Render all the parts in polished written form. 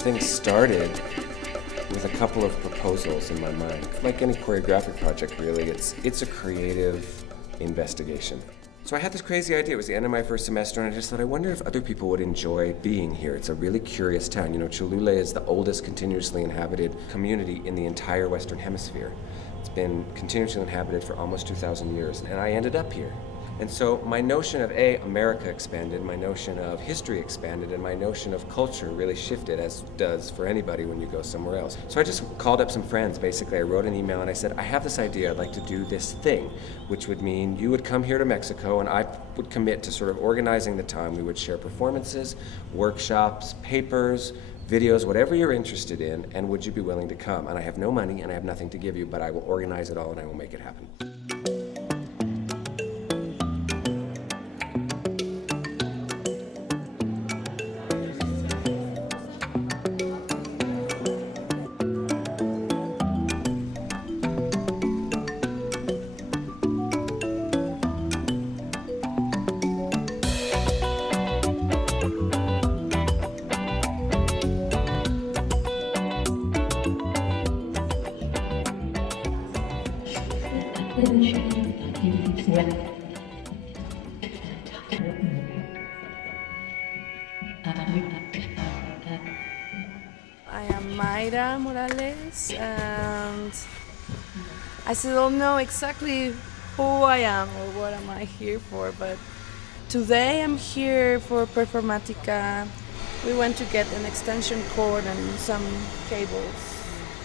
thing started with a couple of proposals in my mind. Like any choreographic project, really, it's a creative investigation. So I had this crazy idea. It was the end of my first semester, and I just thought, I wonder if other people would enjoy being here. It's a really curious town. You know, Cholula is the oldest continuously inhabited community in the entire Western Hemisphere. It's been continuously inhabited for almost 2,000 years, and I ended up here. And so my notion of America expanded, my notion of history expanded, and my notion of culture really shifted, as does for anybody when you go somewhere else. So I just called up some friends. Basically, I wrote an email and I said, I have this idea, I'd like to do this thing, which would mean you would come here to Mexico and I would commit to sort of organizing the time. We would share performances, workshops, papers, videos, whatever you're interested in, and would you be willing to come? And I have no money and I have nothing to give you, but I will organize it all and I will make it happen. I am Mayra Morales, and I still don't know exactly who I am or what am I here for, but today I'm here for Performática. We went to get an extension cord and some cables.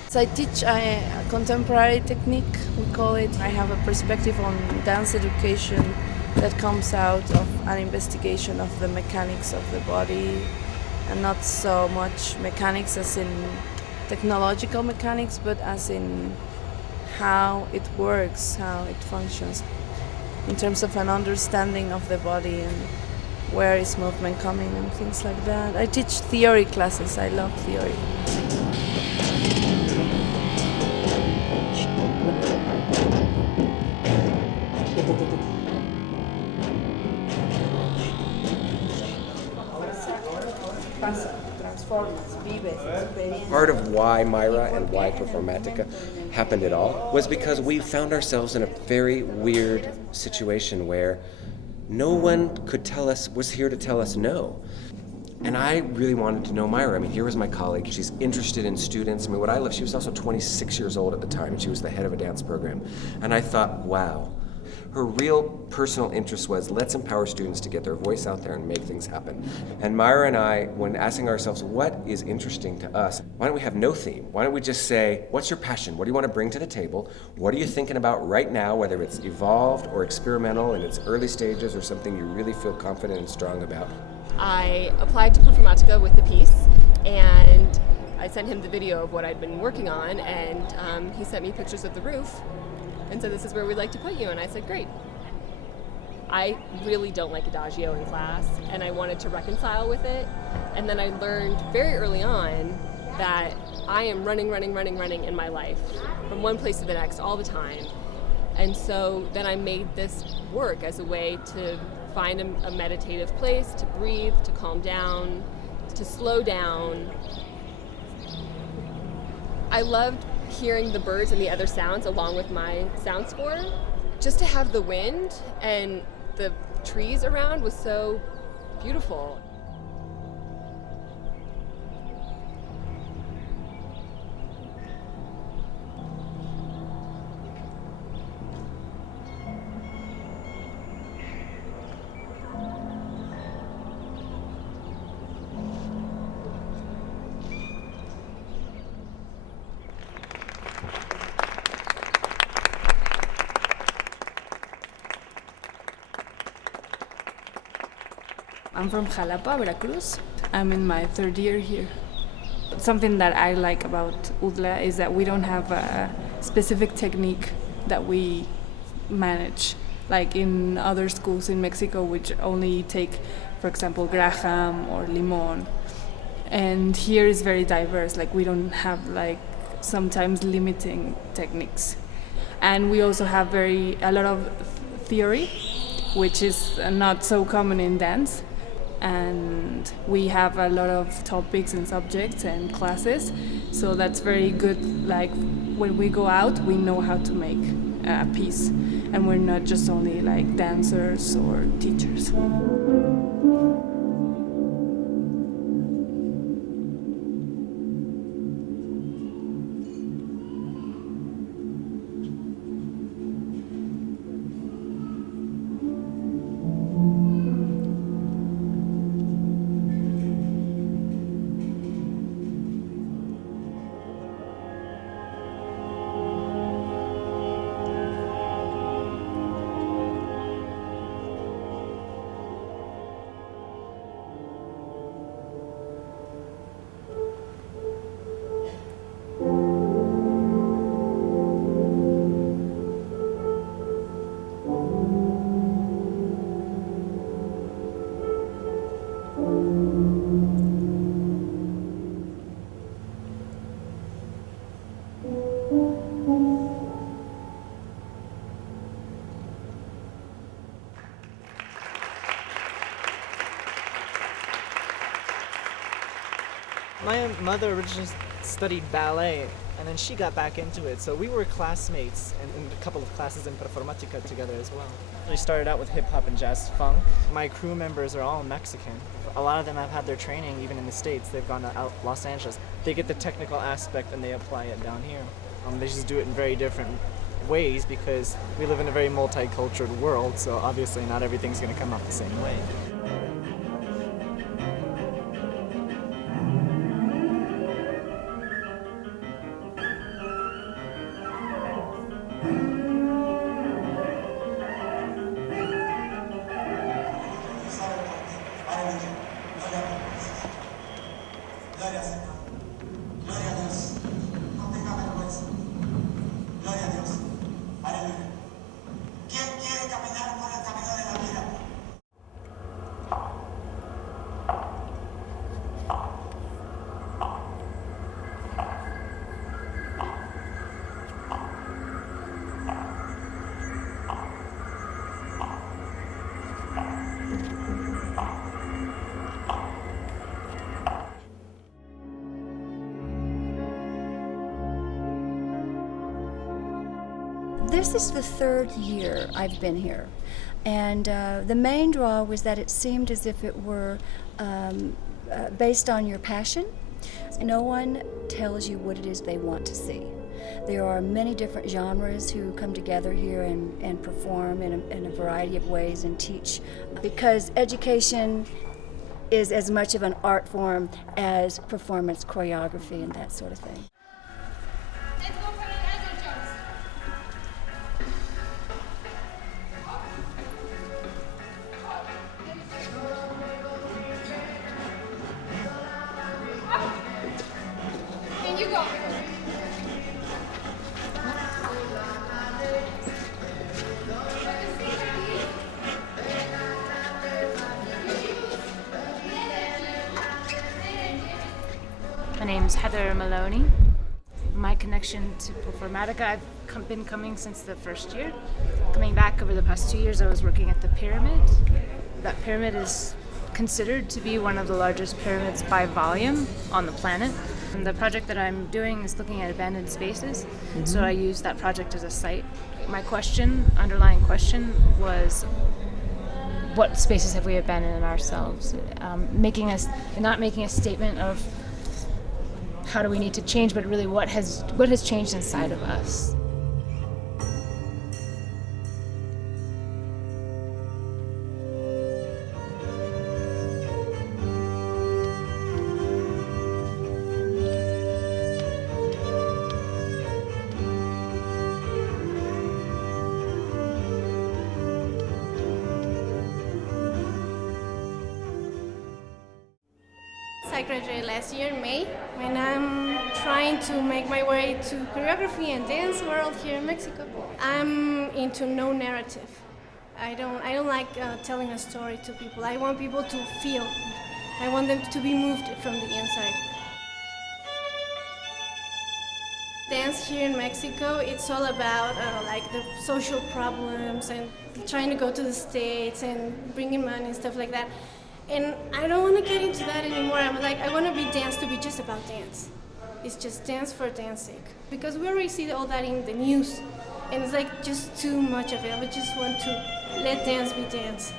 So I teach a contemporary technique, we call it. I have a perspective on dance education that comes out of an investigation of the mechanics of the body, and not so much mechanics as in technological mechanics, but as in how it works, how it functions, in terms of an understanding of the body and where is movement coming and things like that. I teach theory classes, I love theory. Part of why Mayra and why Performática happened at all was because we found ourselves in a very weird situation where no one was here to tell us no. And I really wanted to know Mayra. I mean, here was my colleague. She's interested in students. I mean, what I love, she was also 26 years old at the time, and she was the head of a dance program. And I thought, wow. Her real personal interest was, let's empower students to get their voice out there and make things happen. And Mayra and I, when asking ourselves, what is interesting to us, why don't we have no theme? Why don't we just say, what's your passion? What do you want to bring to the table? What are you thinking about right now, whether it's evolved or experimental in its early stages or something you really feel confident and strong about? I applied to Performática with the piece, and I sent him the video of what I'd been working on, and he sent me pictures of the roof and said, this is where we'd like to put you. And I said, great. I really don't like adagio in class, and I wanted to reconcile with it. And then I learned very early on that I am running in my life from one place to the next all the time. And so then I made this work as a way to find a meditative place, to breathe, to calm down, to slow down. I loved hearing the birds and the other sounds along with my sound score. Just to have the wind and the trees around was so beautiful. I'm from Jalapa, Veracruz. I'm in my third year here. Something that I like about UDLA is that we don't have a specific technique that we manage, like in other schools in Mexico, which only take, for example, Graham or Limon. And here is very diverse, like we don't have like sometimes limiting techniques. And we also have a lot of theory, which is not so common in dance. and we have a lot of topics and subjects and classes, so that's very good. Like when we go out, we know how to make a piece, and we're not just only like dancers or teachers. My mother originally studied ballet, and then she got back into it. So we were classmates in a couple of classes in Performática together as well. We started out with hip hop and jazz funk. My crew members are all Mexican. A lot of them have had their training even in the States. They've gone to Los Angeles. They get the technical aspect and they apply it down here. They just do it in very different ways because we live in a very multicultural world, so obviously not everything's going to come out the same way. This is the third year I've been here, and the main draw was that it seemed as if it were based on your passion. No one tells you what it is they want to see. There are many different genres who come together here and perform in a variety of ways and teach, because education is as much of an art form as performance choreography and that sort of thing. My name's Heather Maloney. My connection to Performática, I've been coming since the first year. Coming back over the past 2 years, I was working at the Pyramid. That pyramid is considered to be one of the largest pyramids by volume on the planet. And the project that I'm doing is looking at abandoned spaces, so I use that project as a site. My underlying question was, what spaces have we abandoned in ourselves? Not making a statement of how do we need to change, but really what has changed inside of us. I graduated last year in May, and I'm trying to make my way to choreography and dance world here in Mexico. I'm into no narrative. I don't like telling a story to people. I want people to feel. I want them to be moved from the inside. Dance here in Mexico, it's all about like the social problems and trying to go to the States and bringing money and stuff like that. And I don't want to get into that anymore. I'm like, I want to be dance to be just about dance. It's just dance for dance sake. Because we already see all that in the news. And it's like just too much of it. I would just want to let dance be dance.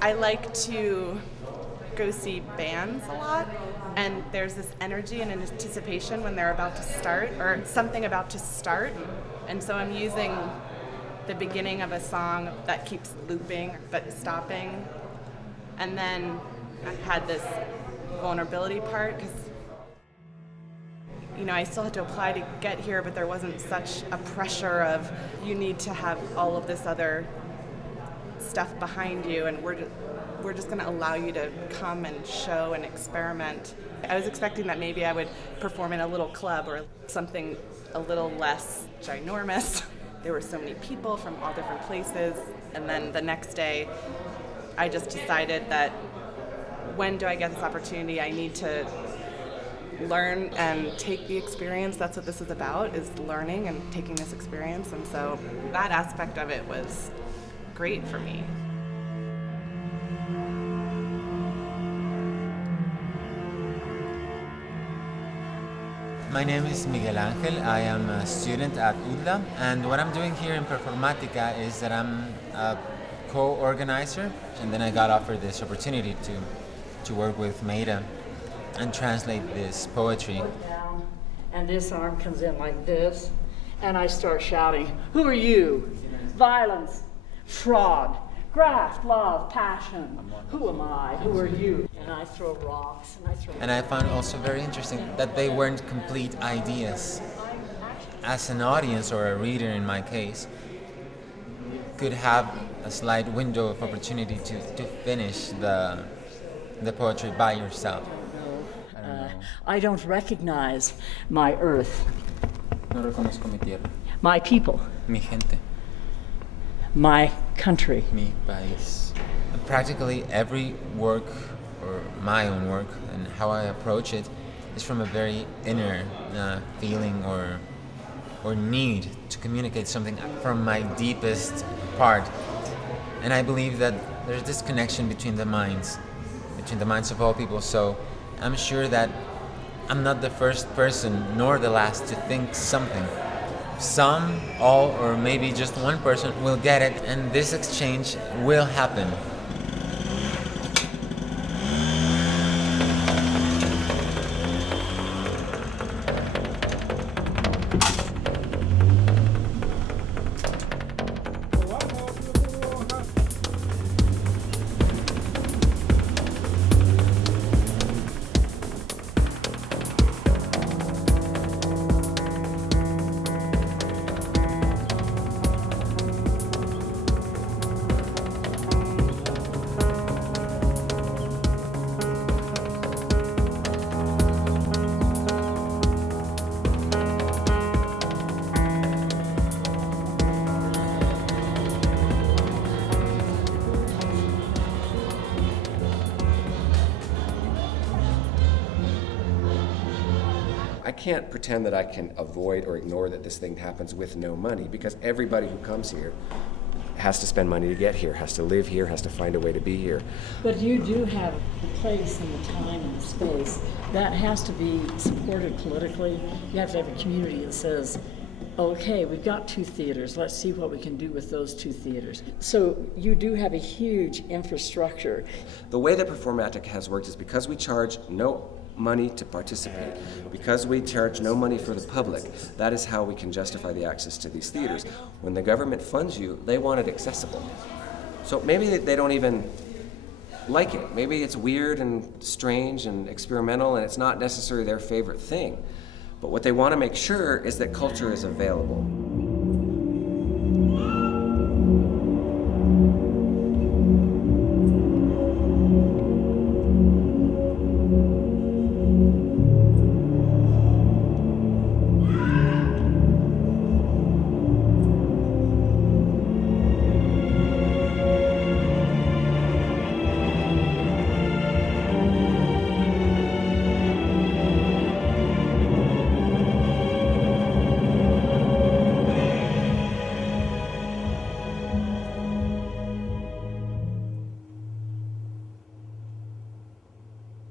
I like to go see bands a lot, and there's this energy and anticipation when they're about to start, or something about to start, and so I'm using the beginning of a song that keeps looping but stopping, and then I had this vulnerability part, because I still had to apply to get here, but there wasn't such a pressure of you need to have all of this other stuff behind you, and we're just going to allow you to come and show and experiment. I was expecting that maybe I would perform in a little club or something a little less ginormous. There were so many people from all different places, and then the next day I just decided that when do I get this opportunity, I need to learn and take the experience. That's what this is about, is learning and taking this experience, and so that aspect of it was great for me. My name is Miguel Angel. I am a student at UDLA, and what I'm doing here in Performática is that I'm a co-organizer, and then I got offered this opportunity to work with Maida and translate this poetry. And this arm comes in like this, and I start shouting, "Who are you? Violence, fraud, graft, love, passion. Who am I? Who are you?" And I throw rocks, And I found also very interesting that they weren't complete ideas. As an audience, or a reader in my case, could have a slight window of opportunity to finish the poetry by yourself. I don't recognize my earth, No reconozco mi tierra, my people, mi gente, my country. mi país. Practically every work, or my own work, and how I approach it, is from a very inner feeling or need to communicate something from my deepest part. And I believe that there's this connection between the minds of all people. So I'm sure that I'm not the first person nor the last to think something. Some, all, or maybe just one person will get it, and this exchange will happen. I can't pretend that I can avoid or ignore that this thing happens with no money, because everybody who comes here has to spend money to get here, has to live here, has to find a way to be here. But you do have a place and the time and the space. That has to be supported politically. You have to have a community that says, okay, we've got 2 theaters, let's see what we can do with those 2 theaters. So you do have a huge infrastructure. The way that Performática has worked is because we charge no money to participate, because we charge no money for the public, that is how we can justify the access to these theaters. When the government funds you, they want it accessible. So maybe they don't even like it. Maybe it's weird and strange and experimental and it's not necessarily their favorite thing. But what they want to make sure is that culture is available.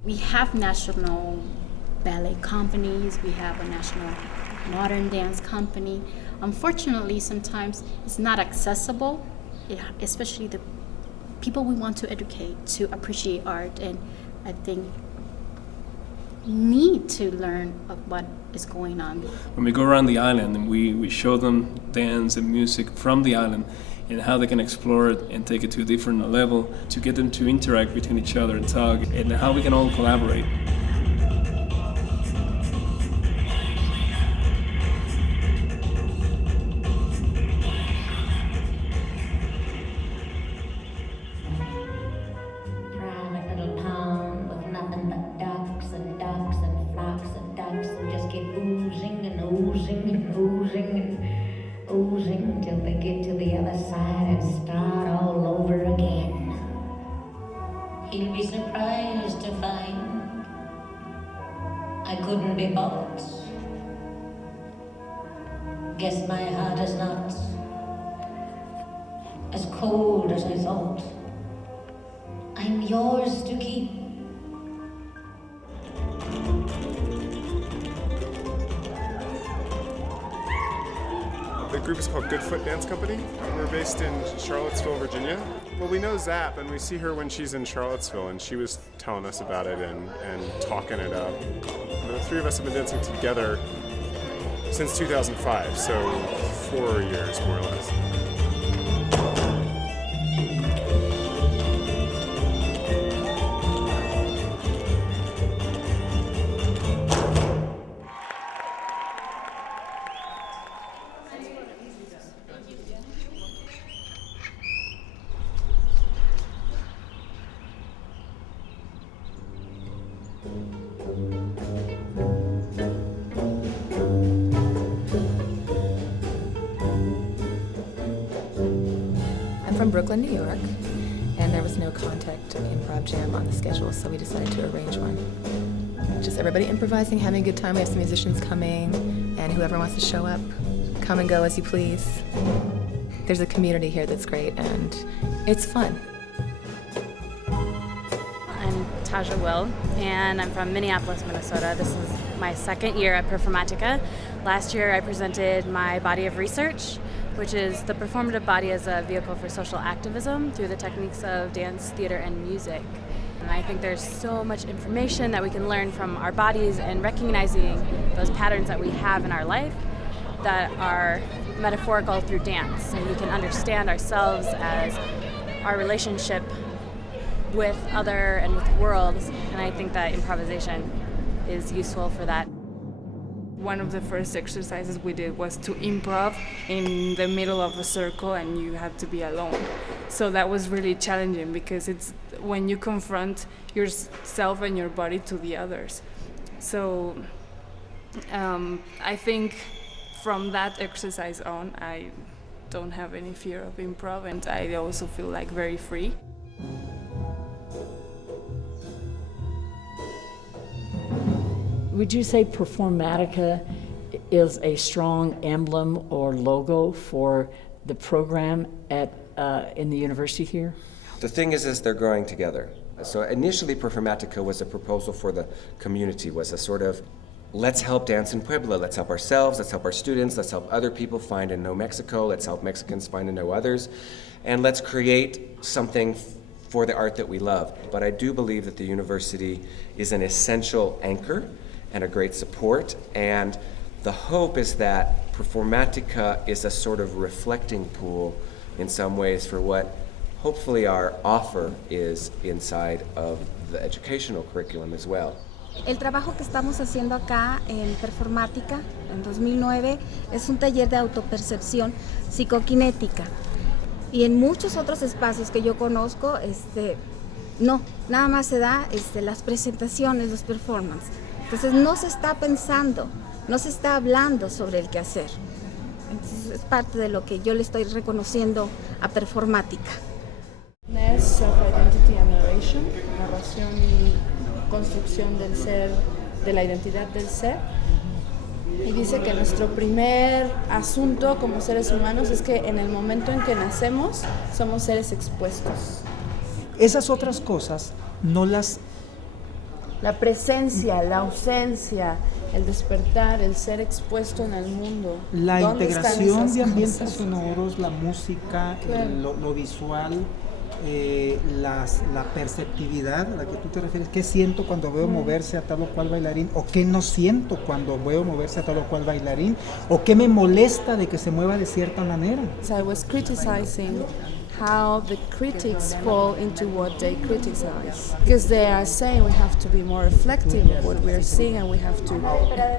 We have national ballet companies, we have a national modern dance company. Unfortunately, sometimes it's not accessible, especially the people we want to educate to appreciate art, and I think need to learn of what is going on. When we go around the island and we show them dance and music from the island and how they can explore it and take it to a different level, to get them to interact between each other and talk, and how we can all collaborate. Oozing till they get to the other side and start all over again. He'll be surprised to find I couldn't be bought. Guess my heart is not as cold as I thought. I'm yours to keep. The group is called Goodfoot Dance Company. We're based in Charlottesville, Virginia. Well, we know Zap, and we see her when she's in Charlottesville, and she was telling us about it and talking it up. The three of us have been dancing together since 2005, so 4 years, more or less. I'm from Brooklyn, New York, and there was no contact improv jam on the schedule, so we decided to arrange one. Just everybody improvising, having a good time. We have some musicians coming, and whoever wants to show up, come and go as you please. There's a community here that's great, and it's fun. I'm Taja Will, and I'm from Minneapolis, Minnesota. This is my second year at Performática. Last year I presented my body of research, which is the performative body as a vehicle for social activism through the techniques of dance, theater, and music. And I think there's so much information that we can learn from our bodies and recognizing those patterns that we have in our life that are metaphorical through dance. And we can understand ourselves as our relationship with other and with the world. And I think that improvisation is useful for that. One of the first exercises we did was to improv in the middle of a circle, and you had to be alone. So that was really challenging because it's when you confront yourself and your body to the others. So I think from that exercise on, I don't have any fear of improv, and I also feel like very free. Would you say Performática is a strong emblem or logo for the program at in the university here? The thing is they're growing together. So initially Performática was a proposal for the community, was a sort of, let's help dance in Puebla, let's help ourselves, let's help our students, let's help other people find and know Mexico, let's help Mexicans find and know others, and let's create something for the art that we love. But I do believe that the university is an essential anchor and a great support, and the hope is that Performática is a sort of reflecting pool in some ways for what hopefully our offer is inside of the educational curriculum as well. El trabajo que estamos haciendo acá en Performática, en 2009, es un taller de autopercepción psicoquinética. Y en muchos otros espacios que yo conozco, no, nada más se da las presentaciones, los performances. Entonces no se está pensando, no se está hablando sobre el quehacer. Entonces es parte de lo que yo le estoy reconociendo a Performática. Self-identity and narration, narración y construcción del ser, de la identidad del ser. Y dice que nuestro primer asunto como seres humanos es que en el momento en que nacemos somos seres expuestos. Esas otras cosas no las... La presencia, la ausencia, el despertar, el ser expuesto en el mundo. La integración de ambientes cosas? sonoros, la música, Claro. lo visual, la perceptividad a la que tú te refieres. ¿Qué siento cuando veo moverse a tal o cual bailarín? ¿O qué no siento cuando veo moverse a tal o cual bailarín? ¿O qué me molesta de que se mueva de cierta manera? So I was criticizing how the critics fall into what they criticize. Because they are saying we have to be more reflective of what we are seeing and we have to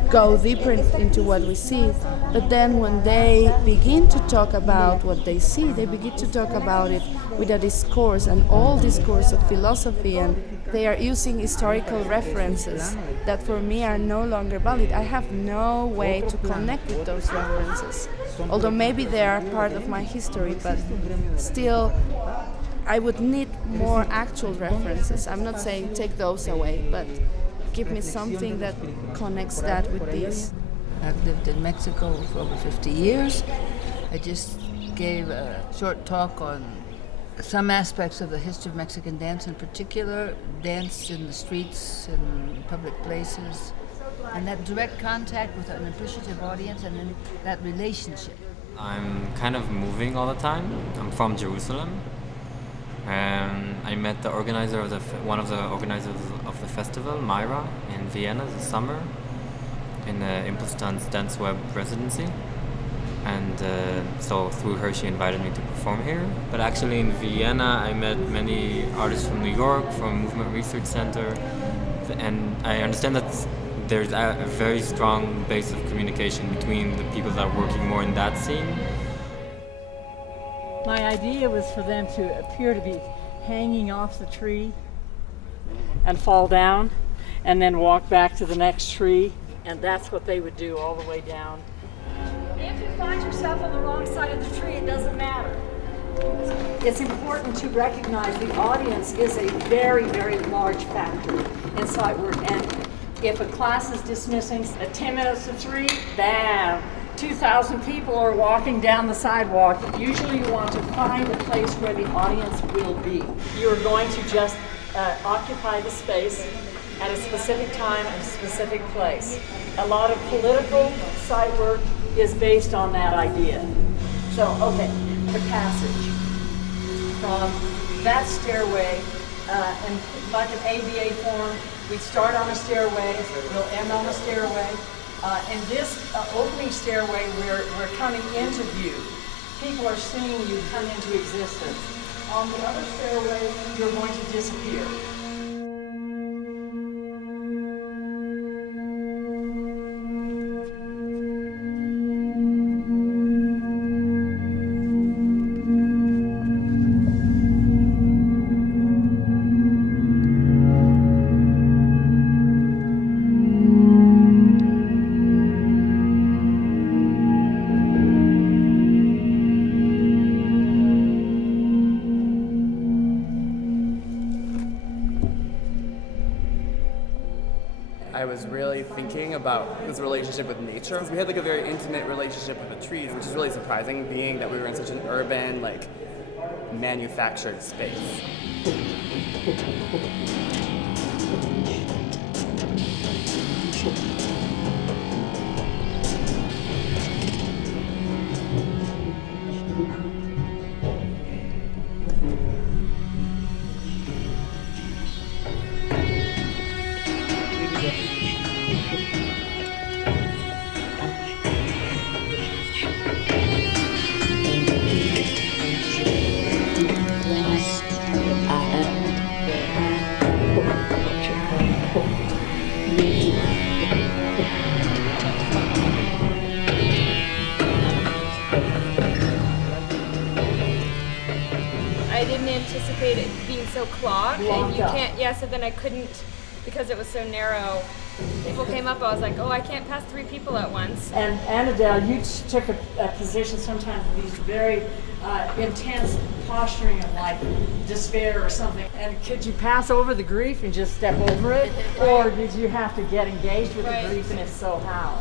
go deeper into what we see. But then when they begin to talk about what they see, they begin to talk about it with a discourse, an old discourse of philosophy, and they are using historical references that for me are no longer valid. I have no way to connect with those references. Although maybe they are part of my history, but still I would need more actual references. I'm not saying take those away, but give me something that connects that with these. I've lived in Mexico for over 50 years. I just gave a short talk on some aspects of the history of Mexican dance, in particular dance in the streets and public places, and that direct contact with an appreciative audience and then that relationship. I'm kind of moving all the time. I'm from Jerusalem. I met the organizer of one of the organizers of the festival, Myra, in Vienna this summer, in the Impulstanz Dance Web residency. And so through her she invited me to perform here. But actually in Vienna I met many artists from New York, from Movement Research Center, and I understand that there's a very strong base of communication between the people that are working more in that scene. My idea was for them to appear to be hanging off the tree and fall down and then walk back to the next tree, and that's what they would do all the way down. If you find yourself on the wrong side of the tree, it doesn't matter. It's important to recognize the audience is a very, very large factor in sight work. And if a class is dismissing at 10 minutes to 3, bam, 2,000 people are walking down the sidewalk. Usually you want to find a place where the audience will be. You're going to just occupy the space at a specific time and a specific place. A lot of political sight work is based on that idea. So, okay, the passage from that stairway, and like an ABA form, we start on a stairway, we'll end on a stairway. In this opening stairway, we're coming into view. People are seeing you come into existence. On the other stairway, you're going to disappear. I was really thinking about this relationship with nature. We had like a very intimate relationship with the trees, which is really surprising, being that we were in such an urban, like, manufactured space. I didn't anticipate it being so clogged. Clogged You up. can't, yeah, so then I couldn't, because it was so narrow. People came up, I was like, oh, I can't pass 3 people at once. And Annadelle, you took a position sometimes with these very intense posturing of like despair or something. And could you pass over the grief and just step over it? Or did you have to get engaged with the grief, and if so, how?